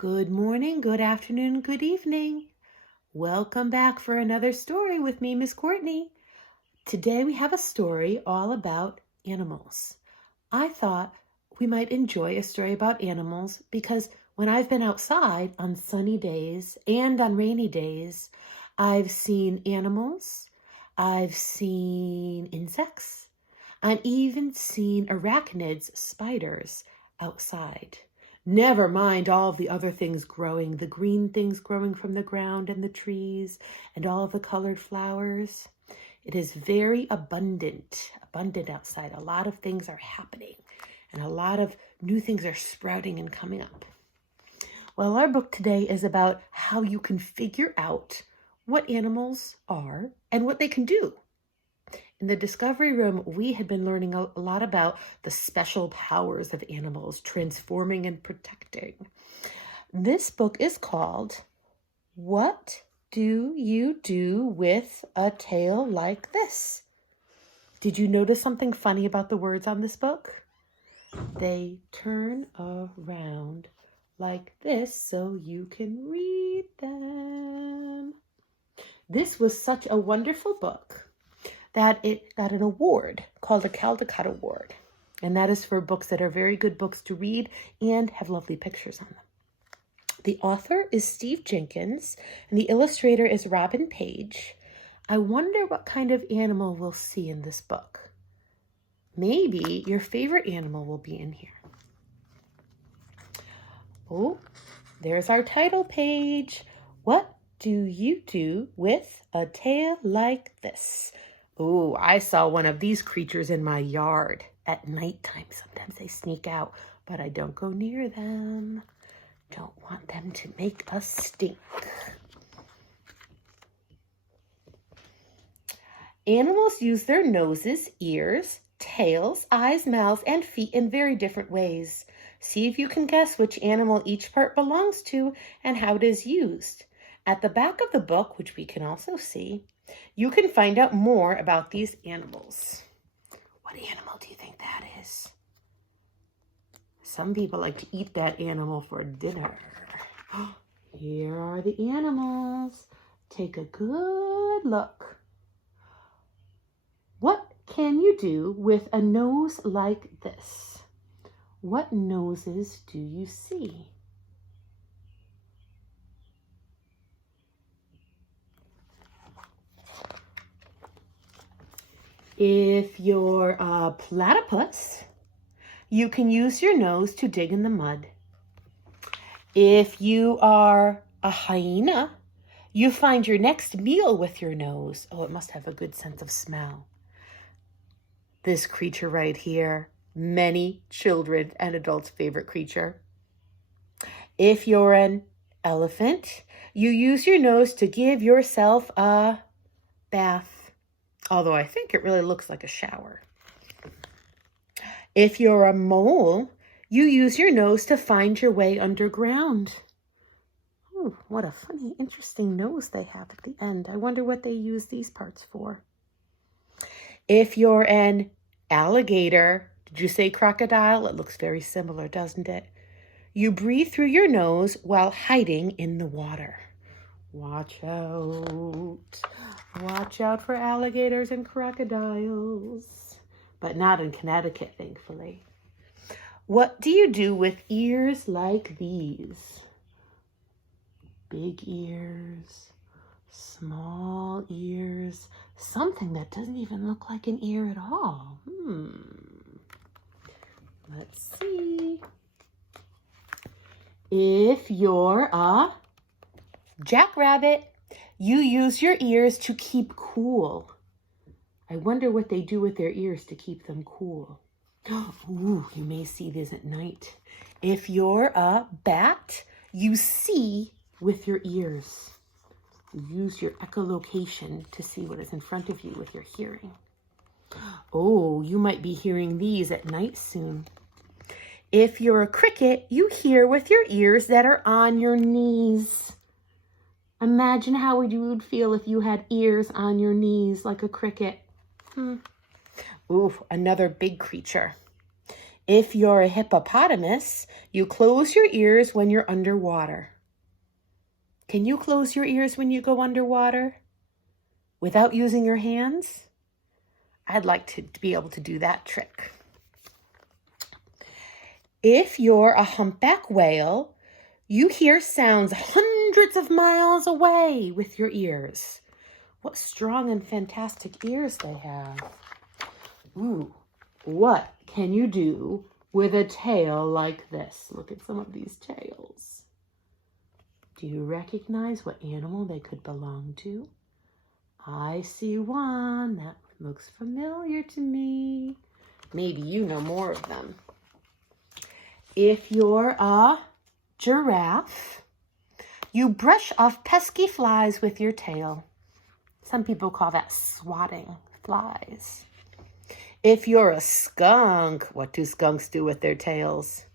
Good morning, good afternoon, good evening. Welcome back for another story with me, Miss Courtney. Today we have a story all about animals. I thought we might enjoy a story about animals because when I've been outside on sunny days and on rainy days, I've seen animals, I've seen insects, I've even seen arachnids, spiders, outside. Never mind all the other things growing, the green things growing from the ground and the trees and all of the colored flowers. It is very abundant outside. A lot of things are happening and a lot of new things are sprouting and coming up. Well, our book today is about how you can figure out what animals are and what they can do. In the Discovery Room, we had been learning a lot about the special powers of animals, transforming and protecting. This book is called, What Do You Do with a Tail Like This? Did you notice something funny about the words on this book? They turn around like this so you can read them. This was such a wonderful book that it got an award called the Caldecott Award. And that is for books that are very good books to read and have lovely pictures on them. The author is Steve Jenkins and the illustrator is Robin Page. I wonder what kind of animal we'll see in this book. Maybe your favorite animal will be in here. Oh, there's our title page. What do you do with a tail like this? Oh, I saw one of these creatures in my yard at nighttime. Sometimes they sneak out, but I don't go near them. Don't want them to make us stink. Animals use their noses, ears, tails, eyes, mouths, and feet in very different ways. See if you can guess which animal each part belongs to and how it is used. At the back of the book, which we can also see, you can find out more about these animals. What animal do you think that is? Some people like to eat that animal for dinner. Here are the animals. Take a good look. What can you do with a nose like this? What noses do you see? If you're a platypus, you can use your nose to dig in the mud. If you are a hyena, you find your next meal with your nose. Oh, it must have a good sense of smell. This creature right here, many children and adults' favorite creature. If you're an elephant, you use your nose to give yourself a bath. Although I think it really looks like a shower. If you're a mole, you use your nose to find your way underground. Oh, what a funny, interesting nose they have at the end. I wonder what they use these parts for. If you're an alligator, did you say crocodile? It looks very similar, doesn't it? You breathe through your nose while hiding in the water. Watch out. Watch out for alligators and crocodiles. But not in Connecticut, thankfully. What do you do with ears like these? Big ears, small ears, something that doesn't even look like an ear at all. Let's see. If you're a jackrabbit, you use your ears to keep cool. I wonder what they do with their ears to keep them cool. Ooh, you may see this at night. If you're a bat, you see with your ears. You use your echolocation to see what is in front of you with your hearing. Oh, you might be hearing these at night soon. If you're a cricket, you hear with your ears that are on your knees. Imagine how you would feel if you had ears on your knees like a cricket. Ooh, another big creature. If you're a hippopotamus, you close your ears when you're underwater. Can you close your ears when you go underwater without using your hands? I'd like to be able to do that trick. If you're a humpback whale, you hear sounds hundreds of miles away with your ears. What strong and fantastic ears they have. Ooh, what can you do with a tail like this? Look at some of these tails. Do you recognize what animal they could belong to? I see one that looks familiar to me. Maybe you know more of them. If you're a giraffe, you brush off pesky flies with your tail. Some people call that swatting flies. If you're a skunk, what do skunks do with their tails?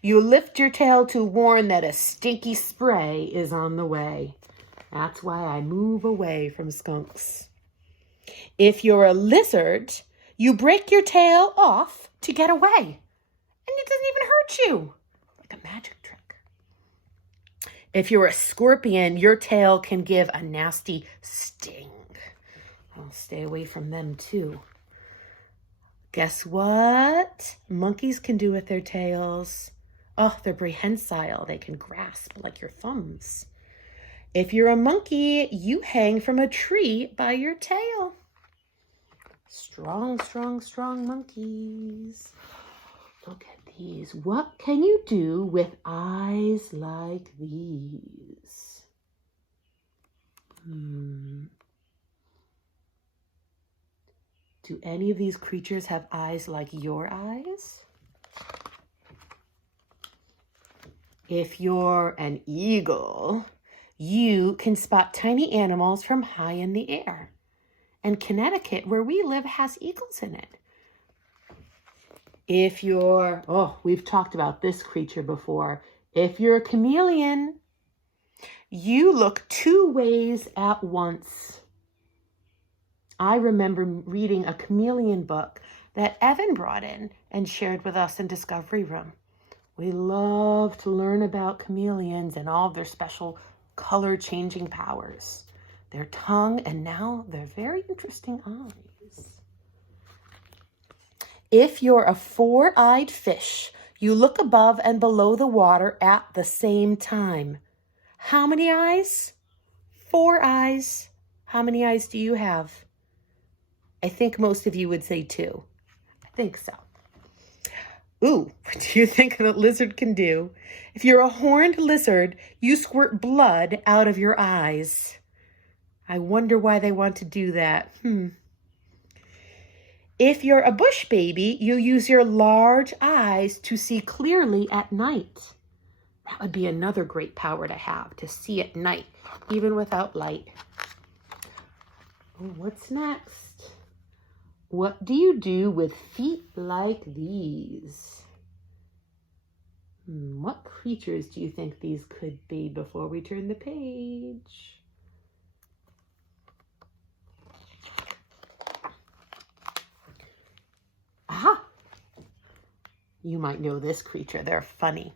You lift your tail to warn that a stinky spray is on the way. That's why I move away from skunks. If you're a lizard, you break your tail off to get away. And it doesn't even hurt you. Like a magic trick. If you're a scorpion, your tail can give a nasty sting. I'll stay away from them too. Guess what monkeys can do with their tails? Oh, they're prehensile. They can grasp like your thumbs. If you're a monkey, you hang from a tree by your tail. Strong, strong, strong monkeys. Look at these. What can you do with eyes like these? Do any of these creatures have eyes like your eyes? If you're an eagle, you can spot tiny animals from high in the air. And Connecticut, where we live, has eagles in it. If you're, we've talked about this creature before. If you're a chameleon, you look two ways at once. I remember reading a chameleon book that Evan brought in and shared with us in Discovery Room. We love to learn about chameleons and all of their special color-changing powers. Their tongue, and now their very interesting eyes. If you're a four-eyed fish, you look above and below the water at the same time. How many eyes? 4 eyes. How many eyes do you have? I think most of you would say 2. I think so. Ooh, what do you think the lizard can do? If you're a horned lizard, you squirt blood out of your eyes. I wonder why they want to do that. If you're a bush baby, you use your large eyes to see clearly at night. That would be another great power to have, to see at night, even without light. What's next? What do you do with feet like these? What creatures do you think these could be before we turn the page? Aha! You might know this creature. They're funny.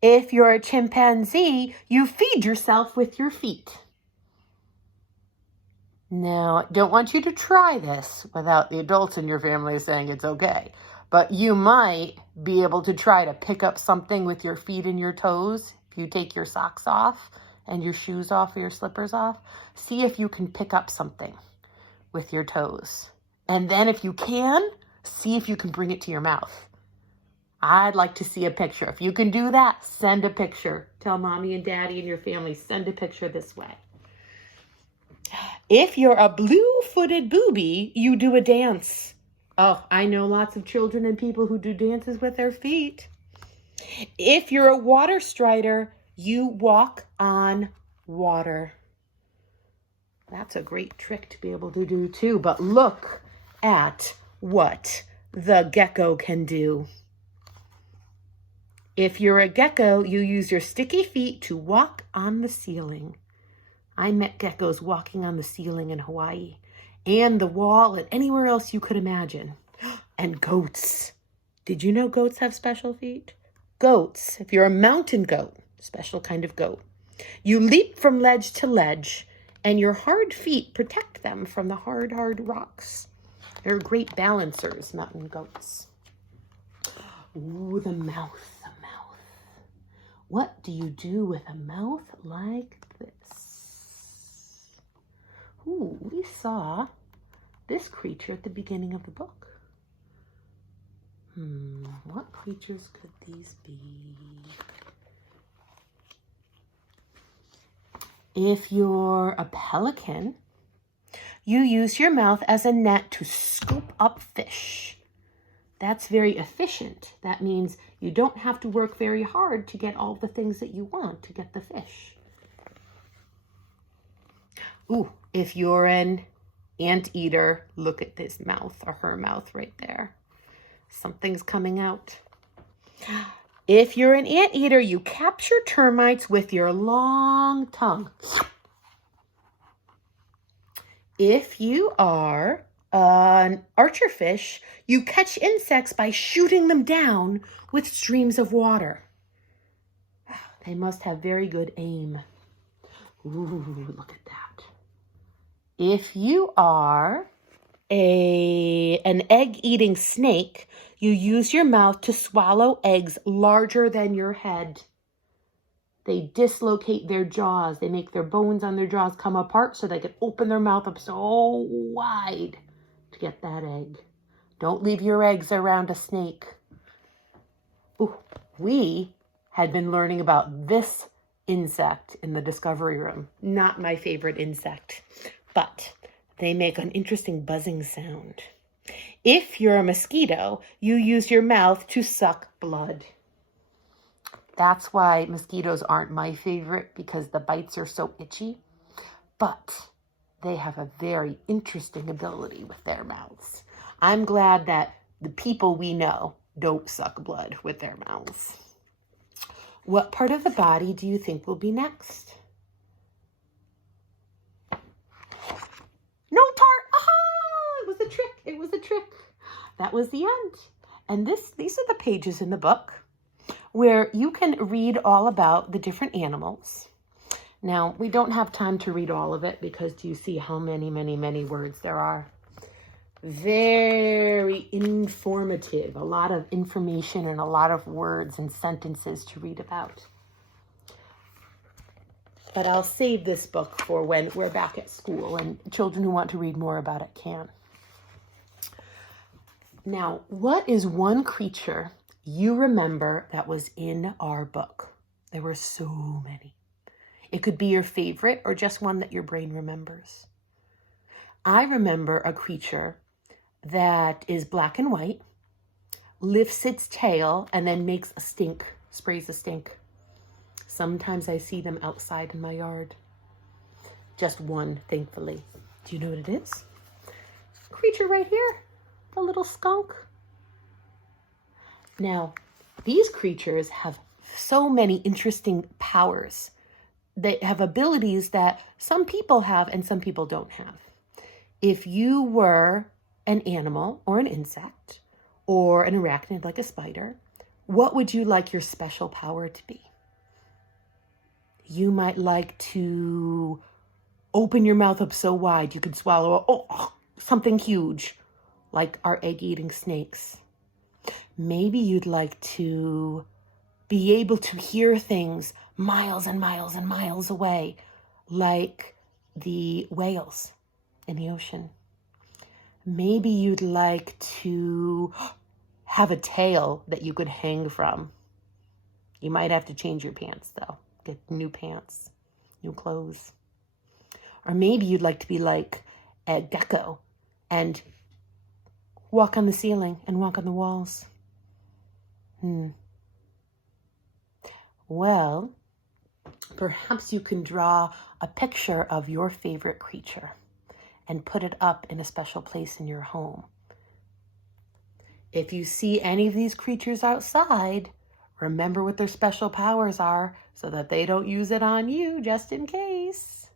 If you're a chimpanzee, you feed yourself with your feet. Now, I don't want you to try this without the adults in your family saying it's okay, but you might be able to try to pick up something with your feet and your toes. If you take your socks off and your shoes off or your slippers off, see if you can pick up something with your toes. And then if you can, see if you can bring it to your mouth. I'd like to see a picture. If you can do that, send a picture. Tell mommy and daddy and your family, send a picture this way. If you're a blue-footed booby, you do a dance. Oh, I know lots of children and people who do dances with their feet. If you're a water strider, you walk on water. That's a great trick to be able to do too, but look at what the gecko can do. If you're a gecko, you use your sticky feet to walk on the ceiling. I met geckos walking on the ceiling in Hawaii and the wall and anywhere else you could imagine. And goats. Did you know goats have special feet? Goats, if you're a mountain goat, special kind of goat, you leap from ledge to ledge, and your hard feet protect them from the hard rocks. They're great balancers, mountain goats. Ooh, the mouth, the mouth. What do you do with a mouth like this? Ooh, we saw this creature at the beginning of the book. What creatures could these be? If you're a pelican, you use your mouth as a net to scoop up fish. That's very efficient. That means you don't have to work very hard to get all the things that you want to get the fish. Ooh, if you're an anteater, look at this mouth or her mouth right there. Something's coming out. If you're an anteater, you capture termites with your long tongue. If you are an archerfish, you catch insects by shooting them down with streams of water. They must have very good aim. Ooh, look at that. If you are an egg-eating snake, you use your mouth to swallow eggs larger than your head. They dislocate their jaws. They make their bones on their jaws come apart so they can open their mouth up so wide to get that egg. Don't leave your eggs around a snake. Ooh, we had been learning about this insect in the discovery room. Not my favorite insect, but they make an interesting buzzing sound. If you're a mosquito, you use your mouth to suck blood. That's why mosquitoes aren't my favorite, because the bites are so itchy. But they have a very interesting ability with their mouths. I'm glad that the people we know don't suck blood with their mouths. What part of the body do you think will be next? No part. Aha! It was a trick. It was a trick. That was the end. And these are the pages in the book where you can read all about the different animals. Now, we don't have time to read all of it because do you see how many words there are? Very informative. A lot of information and a lot of words and sentences to read about. But I'll save this book for when we're back at school and children who want to read more about it can. Now, what is one creature you remember that was in our book? There were so many. It could be your favorite or just one that your brain remembers. I remember a creature that is black and white, lifts its tail, and then makes a stink, sprays a stink. Sometimes I see them outside in my yard. Just one, thankfully. Do you know what it is? Creature right here, the little skunk. Now, these creatures have so many interesting powers. They have abilities that some people have and some people don't have. If you were an animal or an insect or an arachnid like a spider, what would you like your special power to be? You might like to open your mouth up so wide you could swallow something huge, like our egg-eating snakes. Maybe you'd like to be able to hear things miles and miles and miles away, like the whales in the ocean. Maybe you'd like to have a tail that you could hang from. You might have to change your pants, though. Get new pants, new clothes. Or maybe you'd like to be like a gecko and walk on the ceiling and walk on the walls. Well, perhaps you can draw a picture of your favorite creature and put it up in a special place in your home. If you see any of these creatures outside, remember what their special powers are so that they don't use it on you just in case.